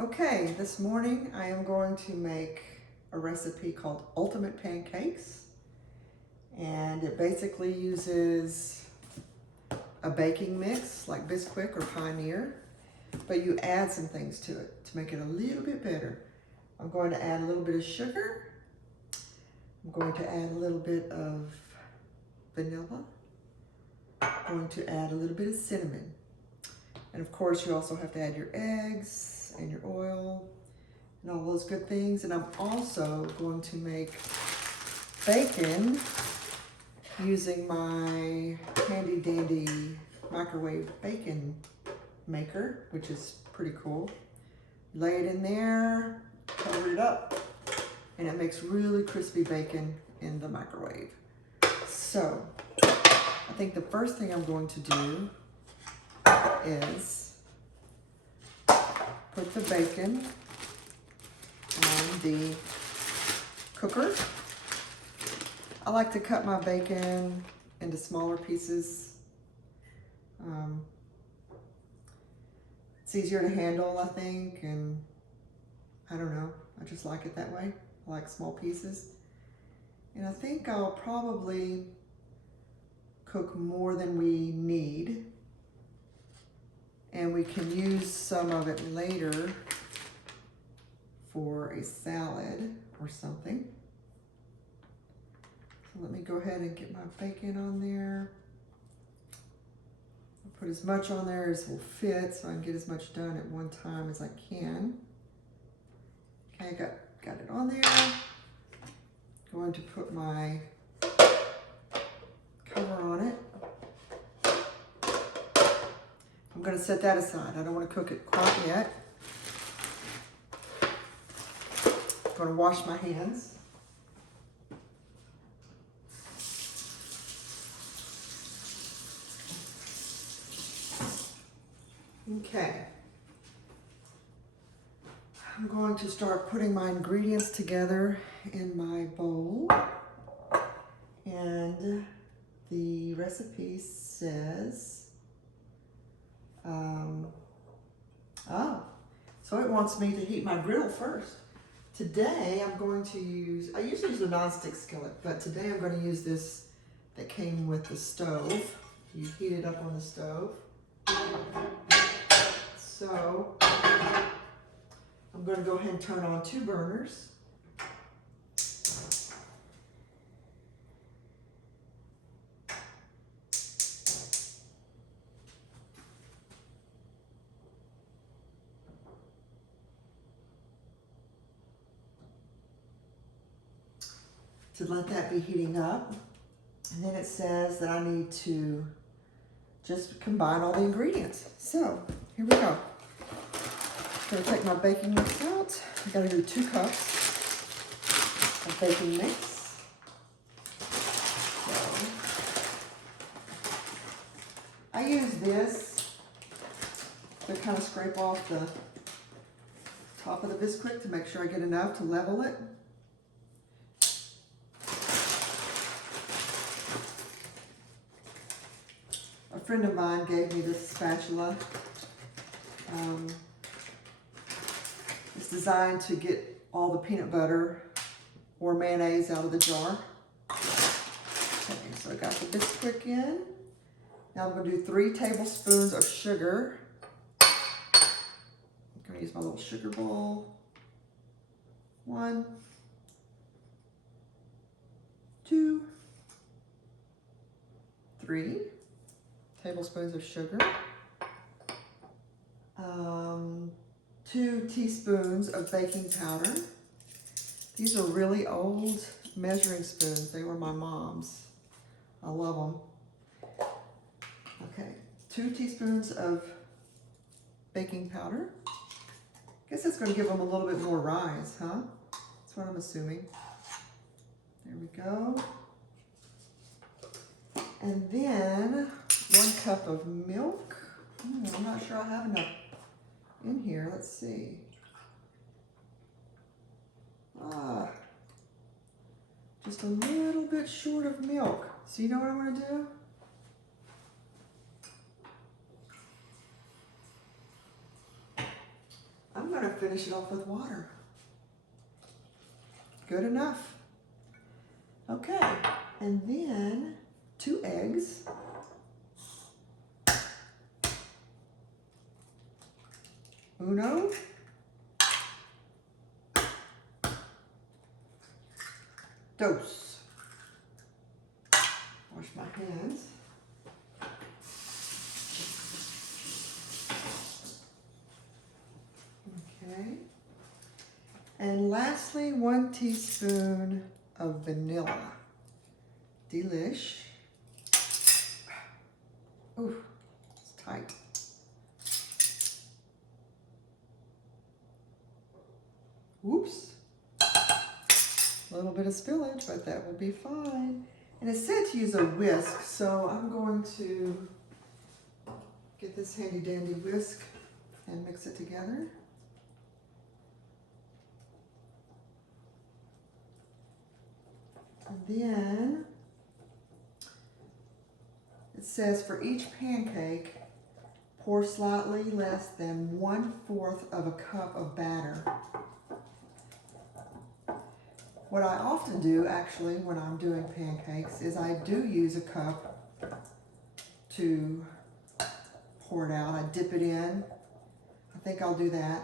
Okay, this morning I am going to make a recipe called Ultimate Pancakes, and it basically uses a baking mix like Bisquick or Pioneer, but you add some things to it to make it a little bit better. I'm going to add a little bit of sugar. I'm going to add a little bit of vanilla. I'm going to add a little bit of cinnamon. And of course, you also have to add your eggs and your oil and all those good things. And I'm also going to make bacon using my handy dandy microwave bacon maker, which is pretty cool. Lay it in there, cover it up, and it makes really crispy bacon in the microwave. So I think the first thing I'm going to do is put the bacon on the cooker. I like to cut my bacon into smaller pieces. It's easier to handle, I think, and I don't know, I just like it that way. I like small pieces. And I think I'll probably cook more than we need, and we can use some of it later for a salad or something. So let me go ahead and get my bacon on there. I'll put as much on there as will fit so I can get as much done at one time as I can. Okay, got it on there. Going to put my cover on it. I'm going to set that aside. I don't want to cook it quite yet. I'm going to wash my hands. Okay. I'm going to start putting my ingredients together in my bowl. And the recipe says, so it wants me to heat my griddle first. Today I'm going to use, I usually use a non-stick skillet, but today I'm going to use this that came with the stove. You heat it up on the stove. So I'm going to go ahead and turn on 2 burners. To let that be heating up. And then it says that I need to just combine all the ingredients. So here we go. I'm gonna take my baking mix out. I gotta do 2 cups of baking mix. So I use this to kind of scrape off the top of the Bisquick to make sure I get enough to level it. A friend of mine gave me this spatula. It's designed to get all the peanut butter or mayonnaise out of the jar. Okay, so I got the Bisquick in. Now I'm going to do 3 tablespoons of sugar. I'm going to use my little sugar bowl. 1, 2, 3 tablespoons of sugar. 2 teaspoons of baking powder. These are really old measuring spoons. They were my mom's. I love them. Okay, 2 teaspoons of baking powder. Guess that's going to give them a little bit more rise, huh? That's what I'm assuming. There we go. And then 1 cup of milk. I'm not sure I have enough in here. Let's see. Just a little bit short of milk. So you know what I'm going to do? I'm going going to finish it off with water. Good enough. Okay, and then 2 eggs. Uno. Dos. Wash my hands. Okay. And lastly, 1 teaspoon of vanilla. Delish. Ooh, it's tight. Whoops. A little bit of spillage, but that will be fine. And it said to use a whisk, so I'm going to get this handy dandy whisk and mix it together. And then it says for each pancake, pour slightly less than 1/4 of a cup of batter. What I often do, actually, when I'm doing pancakes, is I do use a cup to pour it out. I dip it in. I think I'll do that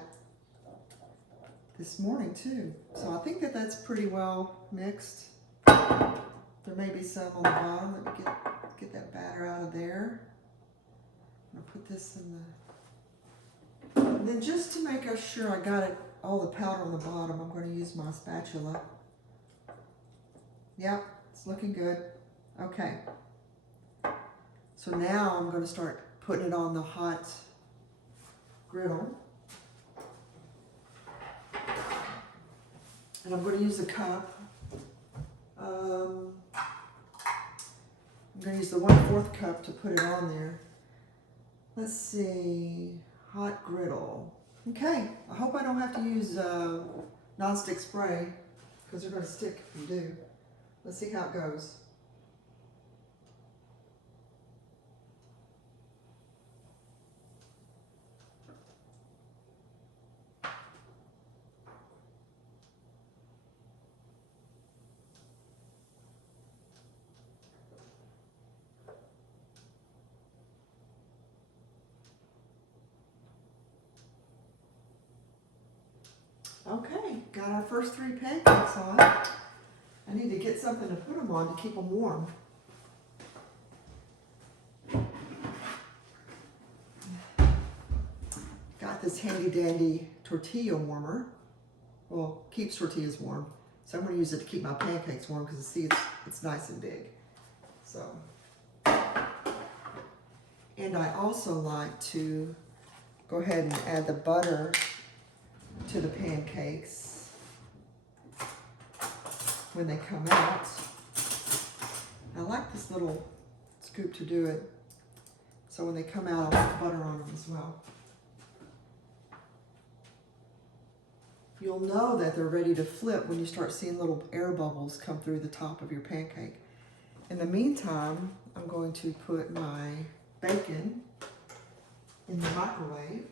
this morning, too. So I think that that's pretty well mixed. There may be some on the bottom. Let me get that batter out of there. I'm gonna put this in the... And then just to make sure I got it, all the powder on the bottom, I'm gonna use my spatula. Yep, it's looking good. Okay. So now I'm gonna start putting it on the hot griddle. And I'm gonna use a cup. I'm going to use the 1/4 cup to put it on there. Let's see, hot griddle. Okay, I hope I don't have to use non-stick spray because they're going to stick if you do. Let's see how it goes. Okay, got our first 3 pancakes on. I need to get something to put them on to keep them warm. Got this handy dandy tortilla warmer. Well, keeps tortillas warm. So I'm going to use it to keep my pancakes warm because see it's nice and big. So, and I also like to go ahead and add the butter to the pancakes when they come out. I like this little scoop to do it, so when they come out I'll put butter on them as well. You'll know that they're ready to flip when you start seeing little air bubbles come through the top of your pancake. In the meantime, I'm going to put my bacon in the microwave.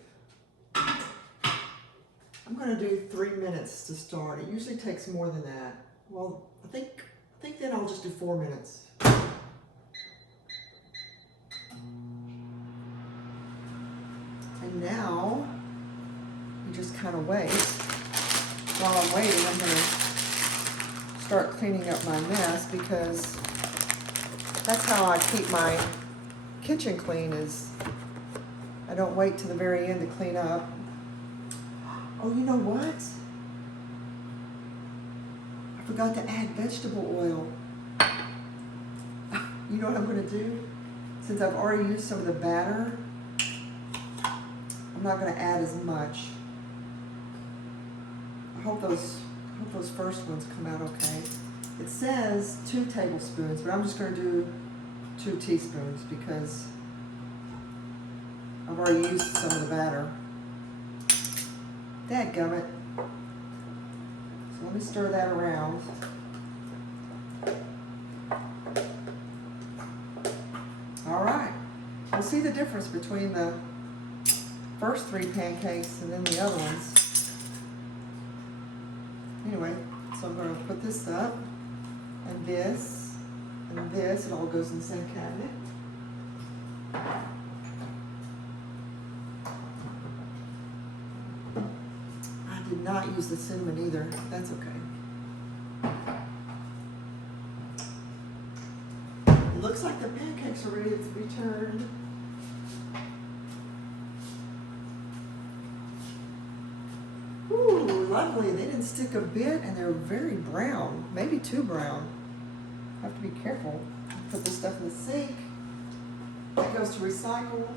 I'm going to do 3 minutes to start. It usually takes more than that. Well, I think then I'll just do 4 minutes. And now you just kind of wait. While I'm waiting, I'm going to start cleaning up my mess because that's how I keep my kitchen clean, is I don't wait to the very end to clean up. Oh, you know what? I forgot to add vegetable oil. You know what I'm going to do? Since I've already used some of the batter, I'm not going to add as much. I hope those first ones come out okay. It says 2 tablespoons, but I'm just going to do 2 teaspoons because I've already used some of the batter. Dadgummit. So let me stir that around. All right. We'll see the difference between the first 3 pancakes and then the other ones. Anyway, so I'm going to put this up, and this, and this. It all goes in the same cabinet. I did not use the cinnamon either. That's okay. It looks like the pancakes are ready to be turned. Ooh, lovely. They didn't stick a bit, and they're very brown, maybe too brown. I have to be careful. Put this stuff in the sink. That goes to recycle.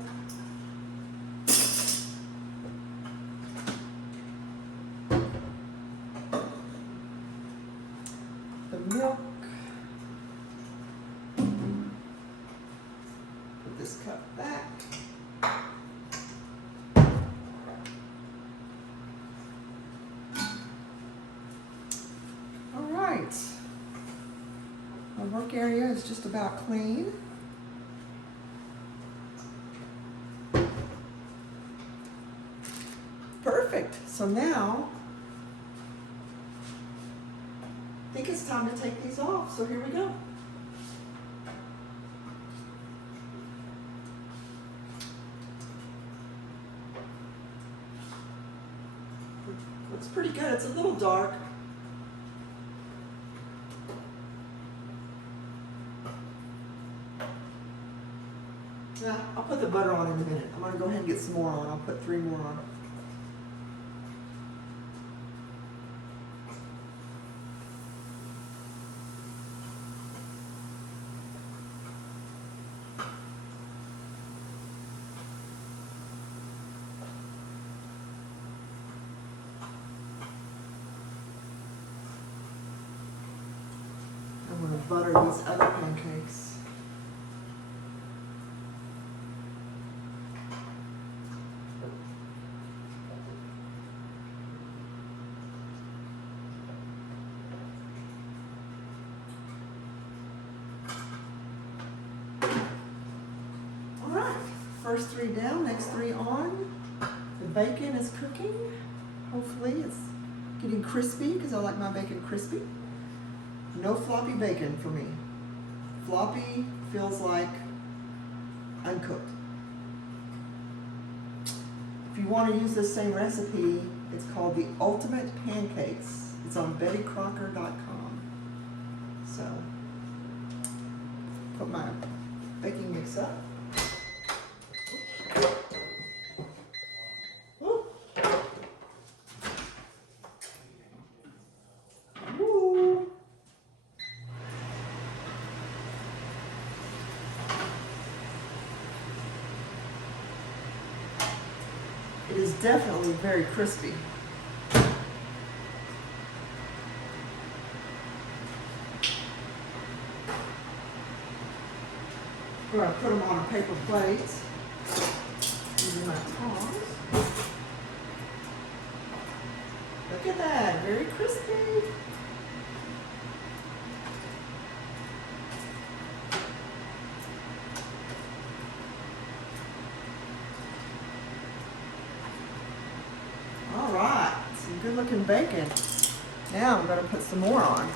The milk. Put this cup back. My work area is just about clean. Perfect. So now, I think it's time to take these off. So here we go. Looks pretty good. It's a little dark. Yeah, I'll put the butter on in a minute. I'm going to go ahead and get some more on. I'll put 3 more on. I'm going to butter these other pancakes. First 3 down, next 3 on. The bacon is cooking. Hopefully it's getting crispy because I like my bacon crispy. No floppy bacon for me. Floppy feels like uncooked. If you want to use this same recipe, it's called the Ultimate Pancakes. It's on BettyCrocker.com. So, put my baking mix up. It is definitely very crispy. I'm going to put them on a paper plate using my tongs. Look at that, very crispy. All right, some good looking bacon. Now I'm going to put some more on.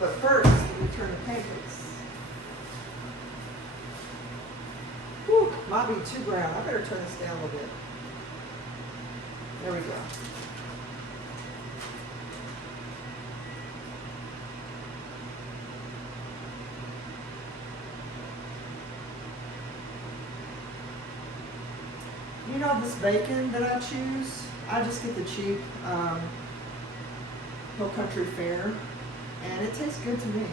But first, we turn the pancakes. Whew, might be too brown. I better turn this down a little bit. There we go. You know this bacon that I choose? I just get the cheap Hill Country Fare, and it tastes good to me.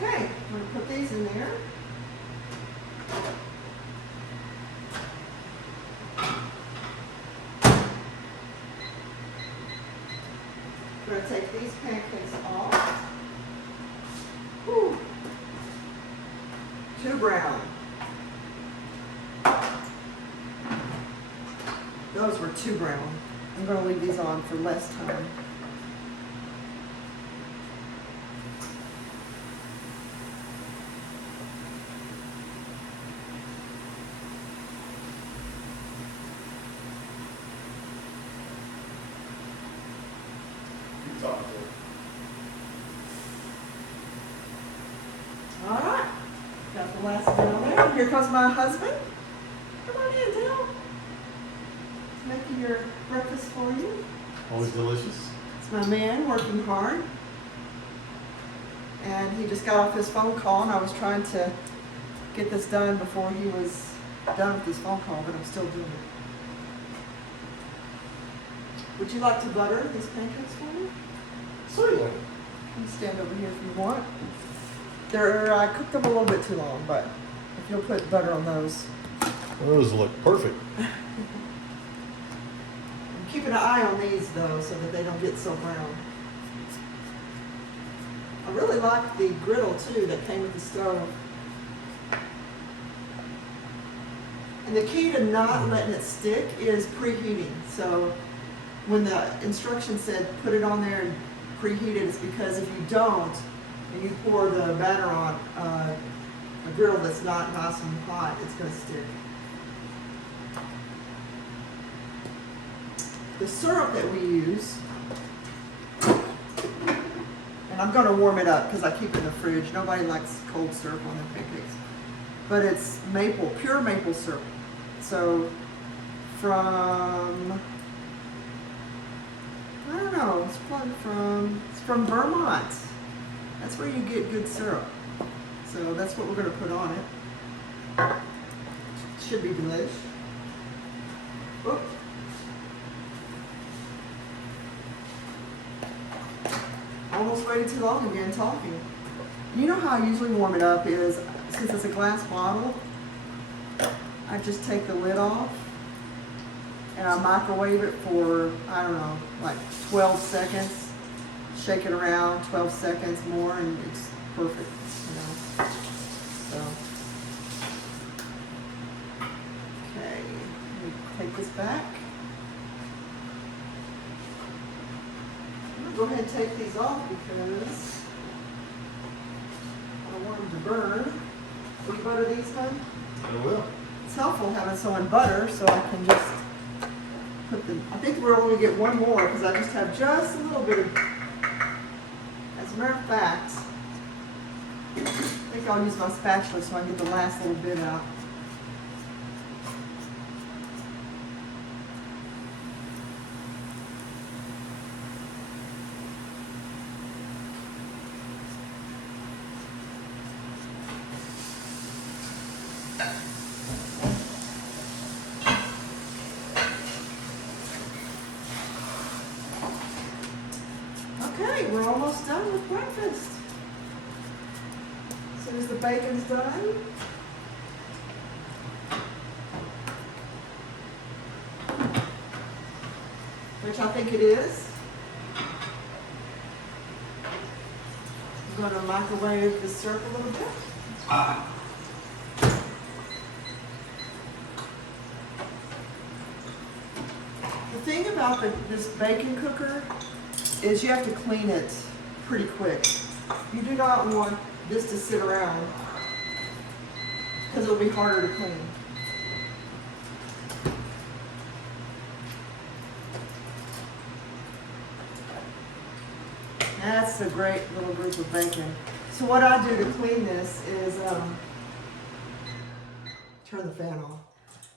Okay, I'm going to put these in there. I'm going to take these pancakes off. Whew. Too brown. Those were too brown. I'm going to leave these on for less time. All right, got the last down there. Here comes my husband. Come on in, Dale. Making your breakfast for you. Always delicious. It's my man working hard. And he just got off his phone call, and I was trying to get this done before he was done with his phone call, but I'm still doing it. Would you like to butter these pancakes for me? Certainly. You can stand over here if you want. I cooked them a little bit too long, but if you'll put butter on those. Those look perfect. I'm keeping an eye on these though, so that they don't get so brown. I really like the griddle too that came with the stove. And the key to not letting it stick is preheating. So when the instruction said put it on there and preheat it, it's because if you don't, and you pour the batter on a griddle that's not nice and hot, it's going to stick. The syrup that we use, and I'm going to warm it up because I keep it in the fridge. Nobody likes cold syrup on their pancakes. But it's maple, pure maple syrup. So from, I don't know, it's probably from Vermont. That's where you get good syrup. So that's what we're going to put on it. Should be delish. Oops. Almost waited too long again talking. You know how I usually warm it up is, since it's a glass bottle, I just take the lid off and I microwave it for, I don't know, like 12 seconds. Shake it around 12 seconds more and it's perfect, you know. So, okay, let me take this back. I'm gonna go ahead and take these off because I don't want them to burn. Will you butter these, hon? I will. It's helpful having someone butter so I can just put them. I think we're only gonna get one more because I just have just a little bit of. As a matter of fact, I think I'll use my spatula so I can get the last little bit out. Okay, we're almost done with breakfast. As soon as the bacon's done, which I think it is, I'm going to microwave the syrup a little bit. The thing about this bacon cooker is you have to clean it pretty quick. You do not want this to sit around because it'll be harder to clean. That's a great little group of bacon. So what I do to clean this is, turn the fan off.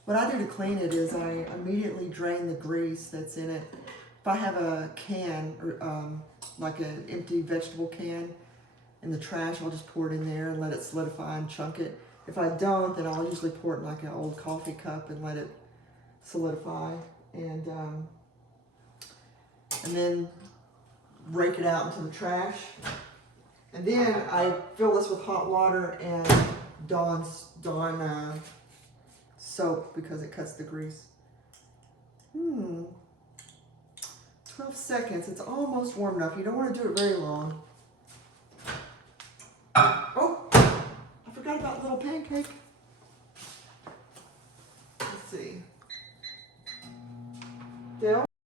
What I do to clean it is I immediately drain the grease that's in it. If I have a can, or like an empty vegetable can in the trash, I'll just pour it in there and let it solidify and chunk it. If I don't, then I'll usually pour it in like an old coffee cup and let it solidify. And then rake it out into the trash. And then I fill this with hot water and Dawn soap because it cuts the grease. 12 seconds, it's almost warm enough. You don't want to do it very long. Oh, I forgot about little pancake. Let's see. dill.